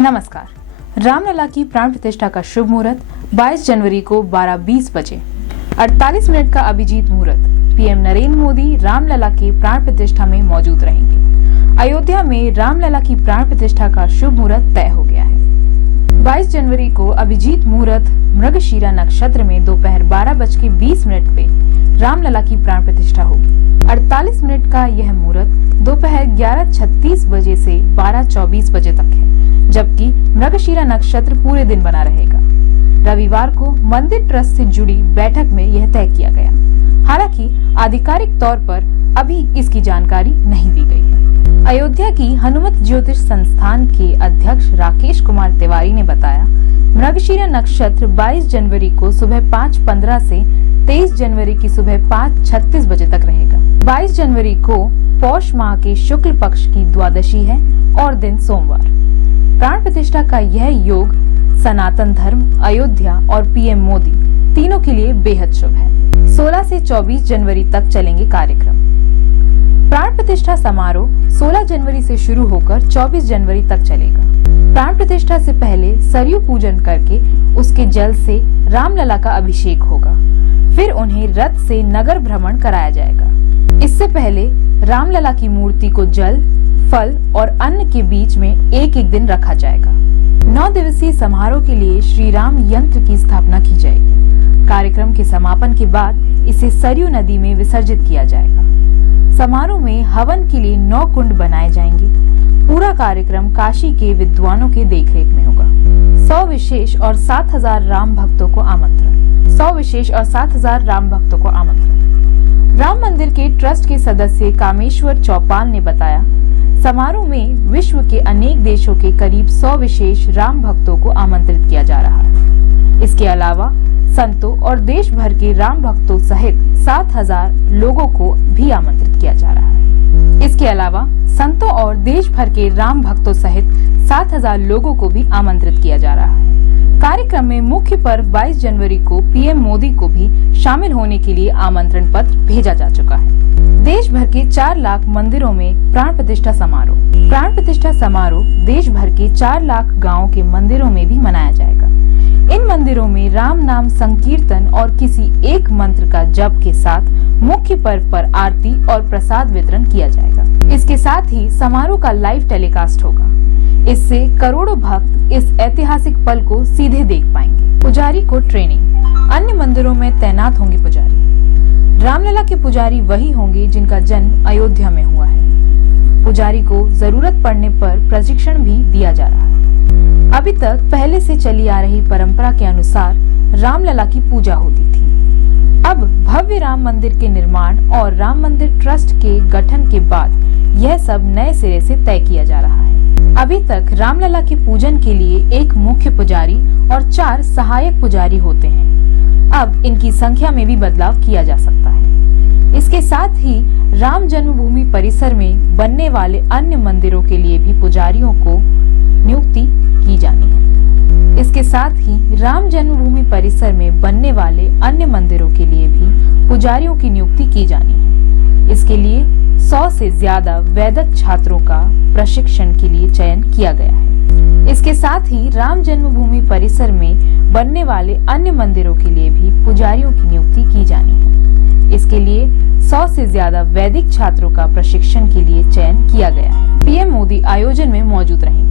नमस्कार। रामलला की प्राण प्रतिष्ठा का शुभ मुहूर्त 22 जनवरी को 12:20 बजे 48 मिनट का अभिजीत मुहूर्त। पीएम नरेंद्र मोदी रामलला के प्राण प्रतिष्ठा में मौजूद रहेंगे। अयोध्या में रामलला की प्राण प्रतिष्ठा का शुभ मुहूर्त तय हो गया है। 22 जनवरी को अभिजीत मुहूर्त मृगशीरा नक्षत्र में दोपहर 12:20 पे रामलला की प्राण प्रतिष्ठा होगी। 48 मिनट का यह मुहूर्त दोपहर 11:36 बजे से 12:24 बजे तक है, जबकि मृगशीरा नक्षत्र पूरे दिन बना रहेगा। रविवार को मंदिर ट्रस्ट से जुड़ी बैठक में यह तय किया गया। हालांकि आधिकारिक तौर पर अभी इसकी जानकारी नहीं दी गई है। अयोध्या की हनुमत ज्योतिष संस्थान के अध्यक्ष राकेश कुमार तिवारी ने बताया, मृगशीरा नक्षत्र 22 जनवरी को सुबह 5:15 से 23 जनवरी की सुबह 5:36 बजे तक रहेगा। 22 जनवरी को पौष माह के शुक्ल पक्ष की द्वादशी है और दिन सोमवार। प्राण प्रतिष्ठा का यह योग सनातन धर्म, अयोध्या और पीएम मोदी तीनों के लिए बेहद शुभ है। 16 से 24 जनवरी तक चलेंगे कार्यक्रम। प्राण प्रतिष्ठा समारोह 16 जनवरी से शुरू होकर 24 जनवरी तक चलेगा। प्राण प्रतिष्ठा से पहले सरयू पूजन करके उसके जल से रामलला का अभिषेक होगा। फिर उन्हें रथ से नगर भ्रमण कराया जाएगा। इससे पहले रामलला की मूर्ति को जल, फल और अन्न के बीच में एक दिन रखा जाएगा। 9 दिवसीय समारोह के लिए श्री राम यंत्र की स्थापना की जाएगी। कार्यक्रम के समापन के बाद इसे सरयू नदी में विसर्जित किया जाएगा। समारोह में हवन के लिए 9 कुंड बनाए जाएंगे। पूरा कार्यक्रम काशी के विद्वानों के देखरेख में होगा। 100 विशेष और 7,000 राम भक्तों को आमंत्रण। राम मंदिर के ट्रस्ट के सदस्य कामेश्वर चौपाल ने बताया, समारोह में विश्व के अनेक देशों के करीब 100 विशेष राम भक्तों को आमंत्रित किया जा रहा है। इसके अलावा संतों और देश भर के राम भक्तों सहित 7,000 लोगों को भी आमंत्रित किया जा रहा है। कार्यक्रम में मुख्य पर्व 22 जनवरी को पीएम मोदी को भी शामिल होने के लिए आमंत्रण पत्र भेजा जा चुका है। देश भर के 4 लाख मंदिरों में प्राण प्रतिष्ठा समारोह देश भर के 4 लाख गाँव के मंदिरों में भी मनाया जाएगा। इन मंदिरों में राम नाम संकीर्तन और किसी एक मंत्र का जप के साथ मुख्य पर्व पर आरती और प्रसाद वितरण किया जाएगा। इसके साथ ही समारोह का लाइव टेलीकास्ट होगा। इससे करोड़ों भक्त इस ऐतिहासिक पल को सीधे देख पाएंगे। पुजारी को ट्रेनिंग। अन्य मंदिरों में तैनात होंगे पुजारी। रामलला के पुजारी वही होंगे जिनका जन्म अयोध्या में हुआ है। पुजारी को जरूरत पड़ने पर प्रशिक्षण भी दिया जा रहा है। अभी तक पहले से चली आ रही परंपरा के अनुसार रामलला की पूजा होती थी। अब भव्य राम मंदिर के निर्माण और राम मंदिर ट्रस्ट के गठन के बाद यह सब नए सिरे से तय किया जा रहा है। अभी तक रामलला के पूजन के लिए एक मुख्य पुजारी और 4 सहायक पुजारी होते हैं। अब इनकी संख्या में भी बदलाव किया जा सकता है। इसके साथ ही राम जन्मभूमि परिसर में बनने वाले अन्य मंदिरों के लिए भी पुजारियों को नियुक्ति की जानी है। इसके लिए 100 से ज्यादा वैदिक छात्रों का प्रशिक्षण के लिए चयन किया गया है। इसके साथ ही राम जन्मभूमि परिसर में बनने वाले अन्य मंदिरों के लिए भी पुजारियों की नियुक्ति की जानी है। इसके लिए 100 से ज्यादा वैदिक छात्रों का प्रशिक्षण के लिए चयन किया गया है। पीएम मोदी आयोजन में मौजूद रहेंगे।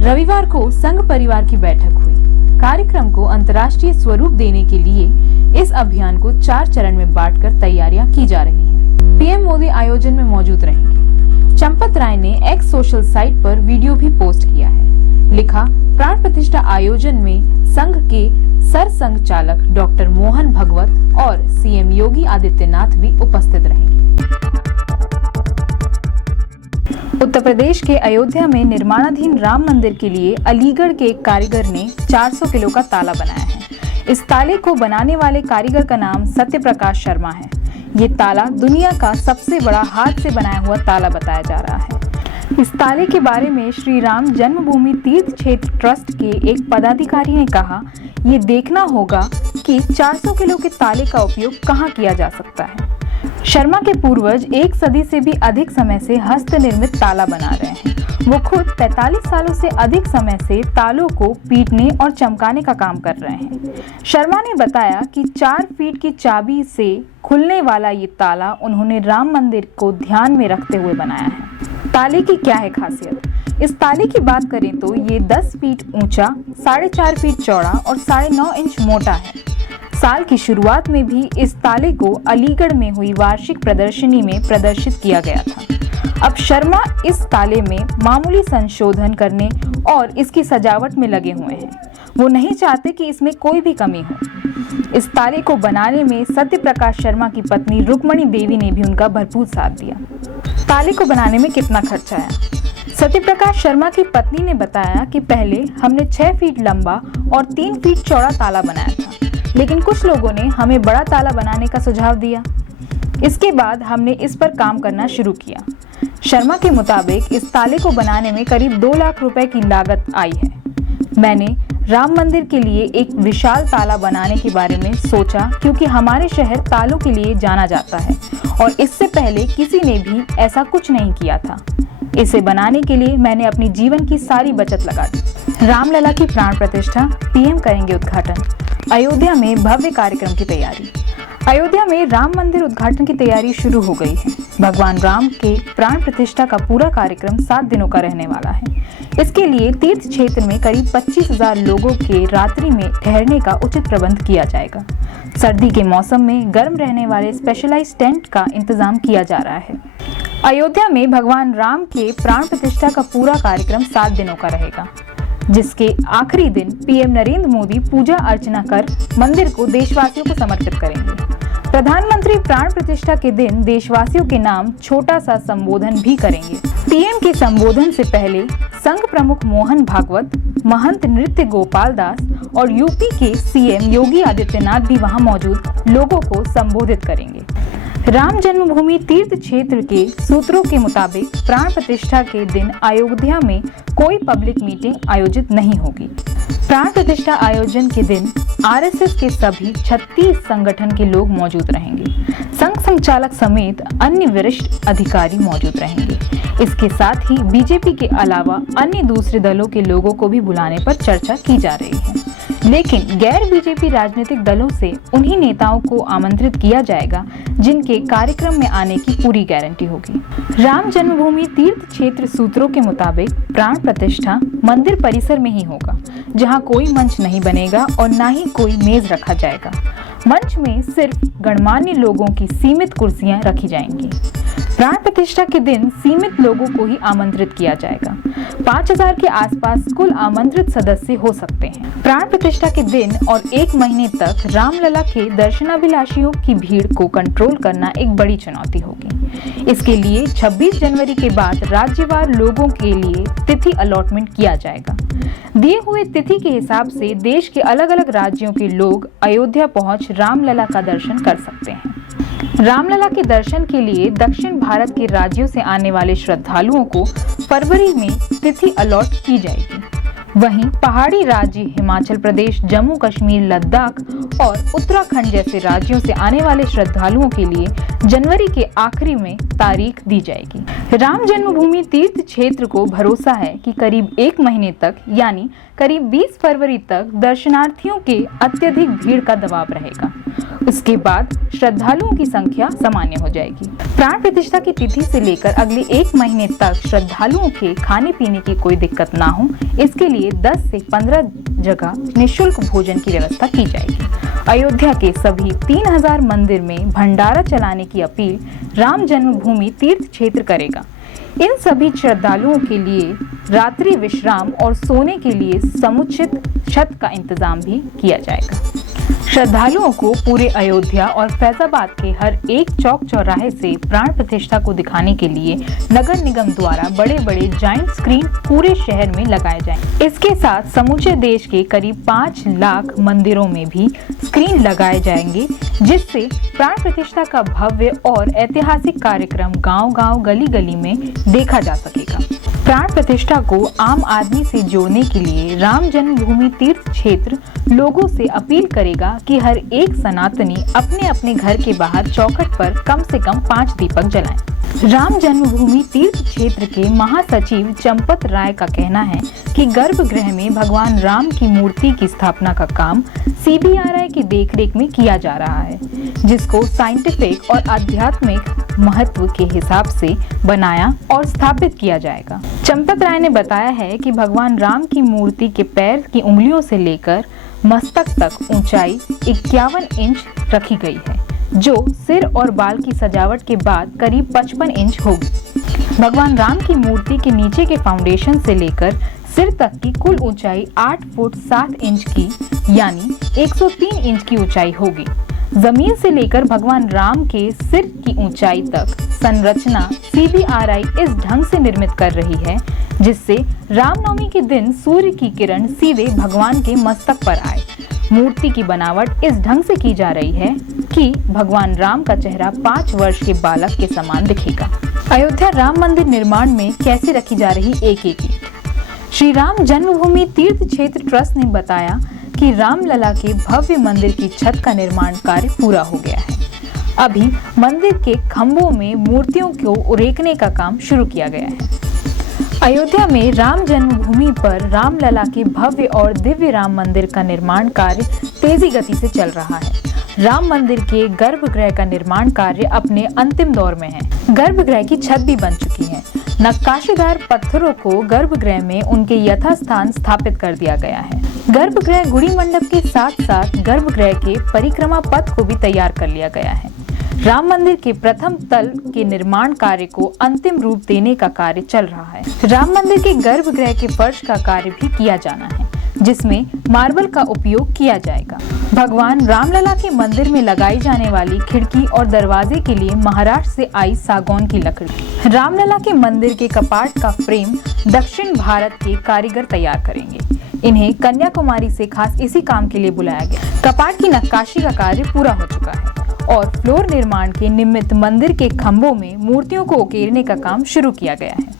रविवार को संघ परिवार की बैठक हुई। कार्यक्रम को अंतर्राष्ट्रीय स्वरूप देने के लिए इस अभियान को 4 चरण में बांटकर तैयारियां की जा रही हैं। पीएम मोदी आयोजन में मौजूद रहेंगे। चंपत राय ने एक्स सोशल साइट पर वीडियो भी पोस्ट किया है। लिखा, प्राण प्रतिष्ठा आयोजन में संघ के सरसंघ चालक डॉक्टर मोहन भगवत और सीएम योगी आदित्यनाथ भी उपस्थित रहेंगे। उत्तर प्रदेश के अयोध्या में निर्माणाधीन राम मंदिर के लिए अलीगढ़ के एक कारीगर ने 400 किलो का ताला बनाया है। इस ताले को बनाने वाले कारीगर का नाम सत्य प्रकाश शर्मा है। ये ताला दुनिया का सबसे बड़ा हाथ से बनाया हुआ ताला बताया जा रहा है। इस ताले के बारे में श्री राम जन्मभूमि तीर्थ क्षेत्र ट्रस्ट के एक पदाधिकारी ने कहा, ये देखना होगा कि 400 किलो के ताले का उपयोग कहाँ किया जा सकता है। शर्मा के पूर्वज 1 सदी से भी अधिक समय से हस्त निर्मित ताला बना रहे हैं। वो खुद 45 सालों से अधिक समय से तालों को पीटने और चमकाने का काम कर रहे हैं। शर्मा ने बताया कि 4 फीट की चाबी से खुलने वाला ये ताला उन्होंने राम मंदिर को ध्यान में रखते हुए बनाया है। ताले की क्या है खासियत? इस ताले की बात करें तो ये 10 फीट ऊंचा, 4.5 फीट चौड़ा और 9.5 इंच मोटा है। साल की शुरुआत में भी इस ताले को अलीगढ़ में हुई वार्षिक प्रदर्शनी में प्रदर्शित किया गया था। अब शर्मा इस ताले में मामूली संशोधन करने और इसकी सजावट में लगे हुए हैं। वो नहीं चाहते कि इसमें कोई भी कमी हो। इस ताले को बनाने में सत्य प्रकाश शर्मा की पत्नी रुक्मणी देवी ने भी उनका भरपूर साथ दिया। ताले को बनाने में कितना खर्चा आया? सत्य प्रकाश शर्मा की पत्नी ने बताया कि पहले हमने 6 फीट लंबा और 3 फीट चौड़ा ताला बनाया था, लेकिन कुछ लोगों ने हमें बड़ा ताला बनाने का सुझाव दिया। इसके बाद हमने इस पर काम करना शुरू किया। शर्मा के मुताबिक इस ताले को बनाने में करीब 2 लाख रुपए की लागत आई है। मैंने राम मंदिर के लिए एक विशाल ताला बनाने के बारे में सोचा, क्योंकि हमारे शहर तालों के लिए जाना जाता है और इससे पहले किसी ने भी ऐसा कुछ नहीं किया था। इसे बनाने के लिए मैंने अपनी जीवन की सारी बचत लगा दी। रामलला की प्राण प्रतिष्ठा, पीएम करेंगे उद्घाटन। अयोध्या में भव्य कार्यक्रम की तैयारी। अयोध्या में राम मंदिर उद्घाटन की तैयारी शुरू हो गई है। भगवान राम के प्राण प्रतिष्ठा का पूरा कार्यक्रम 7 दिनों का रहने वाला है। इसके लिए तीर्थ क्षेत्र में करीब 25,000 लोगों के रात्रि में ठहरने का उचित प्रबंध किया जाएगा। सर्दी के मौसम में गर्म रहने वाले स्पेशलाइज्ड टेंट का इंतजाम किया जा रहा है। अयोध्या में भगवान राम के प्राण प्रतिष्ठा का पूरा कार्यक्रम 7 दिनों का रहेगा, जिसके आखिरी दिन पीएम नरेंद्र मोदी पूजा अर्चना कर मंदिर को देशवासियों को समर्पित करेंगे। प्रधानमंत्री प्राण प्रतिष्ठा के दिन देशवासियों के नाम छोटा सा संबोधन भी करेंगे। पीएम के संबोधन से पहले संघ प्रमुख मोहन भागवत, महंत नृत्य गोपाल दास और यूपी के सीएम योगी आदित्यनाथ भी वहां मौजूद लोगों को संबोधित करेंगे। राम जन्मभूमि तीर्थ क्षेत्र के सूत्रों के मुताबिक प्राण प्रतिष्ठा के दिन अयोध्या में कोई पब्लिक मीटिंग आयोजित नहीं होगी। प्राण प्रतिष्ठा आयोजन के दिन आरएसएस के सभी 36 संगठन के लोग मौजूद रहेंगे। संघ संचालक समेत अन्य वरिष्ठ अधिकारी मौजूद रहेंगे। इसके साथ ही बीजेपी के अलावा अन्य दूसरे दलों के लोगों को भी बुलाने पर चर्चा की जा रही है, लेकिन गैर बीजेपी राजनीतिक दलों से उन्हीं नेताओं को आमंत्रित किया जाएगा जिनके कार्यक्रम में आने की पूरी गारंटी होगी। राम जन्मभूमि तीर्थ क्षेत्र सूत्रों के मुताबिक प्राण प्रतिष्ठा मंदिर परिसर में ही होगा, जहां कोई मंच नहीं बनेगा और न ही कोई मेज रखा जाएगा। मंच में सिर्फ गणमान्य लोगों की सीमित कुर्सियां रखी जाएंगी। प्राण प्रतिष्ठा के दिन सीमित लोगों को ही आमंत्रित किया जाएगा। 5,000 के आसपास कुल आमंत्रित सदस्य हो सकते हैं। प्राण प्रतिष्ठा के दिन और 1 महीने तक रामलला के दर्शनाभिलाषियों की भीड़ को कंट्रोल करना एक बड़ी चुनौती होगी। इसके लिए 26 जनवरी के बाद राज्यवार लोगों के लिए तिथि अलॉटमेंट किया जाएगा। दिए हुए तिथि के हिसाब से देश के अलग अलग राज्यों के लोग अयोध्या पहुंच रामलला का दर्शन कर सकते हैं। रामलला के दर्शन के लिए दक्षिण भारत के राज्यों से आने वाले श्रद्धालुओं को फरवरी में तिथि अलॉट की जाएगी। वहीं पहाड़ी राज्य हिमाचल प्रदेश, जम्मू कश्मीर, लद्दाख और उत्तराखंड जैसे राज्यों से आने वाले श्रद्धालुओं के लिए जनवरी के आखिरी में तारीख दी जाएगी। राम जन्मभूमि तीर्थ क्षेत्र को भरोसा है कि करीब 1 महीने तक यानी करीब 20 फरवरी तक दर्शनार्थियों के अत्यधिक भीड़ का दबाव रहेगा। उसके बाद श्रद्धालुओं की संख्या सामान्य हो जाएगी। प्राण प्रतिष्ठा की तिथि से लेकर अगले 1 महीने तक श्रद्धालुओं के खाने पीने की कोई दिक्कत ना हो, इसके लिए 10 से 15 जगह निःशुल्क भोजन की व्यवस्था की जाएगी। अयोध्या के सभी 3000 मंदिर में भंडारा चलाने की अपील राम जन्मभूमि तीर्थ क्षेत्र करेगा। इन सभी श्रद्धालुओं के लिए रात्रि विश्राम और सोने के लिए समुचित छत का इंतजाम भी किया जाएगा। श्रद्धालुओं को पूरे अयोध्या और फैजाबाद के हर एक चौक चौराहे से प्राण प्रतिष्ठा को दिखाने के लिए नगर निगम द्वारा बड़े बड़े जायंट स्क्रीन पूरे शहर में लगाए जाएंगे। इसके साथ समूचे देश के करीब 5 लाख मंदिरों में भी स्क्रीन लगाए जाएंगे, जिससे प्राण प्रतिष्ठा का भव्य और ऐतिहासिक कार्यक्रम गांव-गांव, गली-गली में देखा जा सकेगा। प्राण प्रतिष्ठा को आम आदमी से जोड़ने के लिए राम जन्मभूमि तीर्थ क्षेत्र लोगों से अपील करेगा कि हर एक सनातनी अपने अपने घर के बाहर चौखट पर कम से कम 5 दीपक जलाएं। राम जन्मभूमि तीर्थ क्षेत्र के महासचिव चंपत राय का कहना है कि गर्भगृह में भगवान राम की मूर्ति की स्थापना का काम CBRI की देखरेख में किया जा रहा है, जिसको साइंटिफिक और आध्यात्मिक महत्व के हिसाब से बनाया और स्थापित किया जाएगा। चंपत राय ने बताया है कि भगवान राम की मूर्ति के पैर की उंगलियों से लेकर मस्तक तक ऊंचाई 51 इंच रखी गई है, जो सिर और बाल की सजावट के बाद करीब 55 इंच होगी। भगवान राम की मूर्ति के नीचे के फाउंडेशन से लेकर सिर तक की कुल ऊंचाई 8 फुट 7 इंच की यानी 103 इंच की ऊंचाई होगी। जमीन से लेकर भगवान राम के सिर की ऊंचाई तक संरचना CBRI इस ढंग से निर्मित कर रही है जिससे रामनवमी के दिन सूर्य की किरण सीधे भगवान के मस्तक पर आए। मूर्ति की बनावट इस ढंग से की जा रही है कि भगवान राम का चेहरा 5 वर्ष के बालक के समान दिखेगा। अयोध्या राम मंदिर निर्माण में कैसे रखी जा रही एक ईंट। श्री राम जन्मभूमि तीर्थ क्षेत्र ट्रस्ट ने बताया कि रामलला के भव्य मंदिर की छत का निर्माण कार्य पूरा हो गया है। अभी मंदिर के खंभों में मूर्तियों को उरेकने का काम शुरू किया गया है। अयोध्या में राम जन्मभूमि पर रामलला के भव्य और दिव्य राम मंदिर का निर्माण कार्य तेजी गति से चल रहा है। राम मंदिर के गर्भगृह का निर्माण कार्य अपने अंतिम दौर में है। गर्भगृह की छत भी बन चुकी है। नक्काशीदार पत्थरों को गर्भगृह में उनके यथास्थान स्थापित कर दिया गया है। गर्भगृह गुड़ी मंडप के साथ साथ गर्भगृह के परिक्रमा पथ को भी तैयार कर लिया गया है। राम मंदिर के प्रथम तल के निर्माण कार्य को अंतिम रूप देने का कार्य चल रहा है। राम मंदिर के गर्भगृह के फर्श का कार्य भी किया जाना है, जिसमें मार्बल का उपयोग किया जाएगा। भगवान रामलला के मंदिर में लगाई जाने वाली खिड़की और दरवाजे के लिए महाराष्ट्र से आई सागौन की लकड़ी। रामलला के मंदिर के कपाट का फ्रेम दक्षिण भारत के कारीगर तैयार करेंगे। इन्हें कन्याकुमारी से खास इसी काम के लिए बुलाया गया। कपाट की नक्काशी का कार्य पूरा हो चुका है और फ्लोर निर्माण के निमित्त मंदिर के खंभों में मूर्तियों को उकेरने का काम शुरू किया गया है।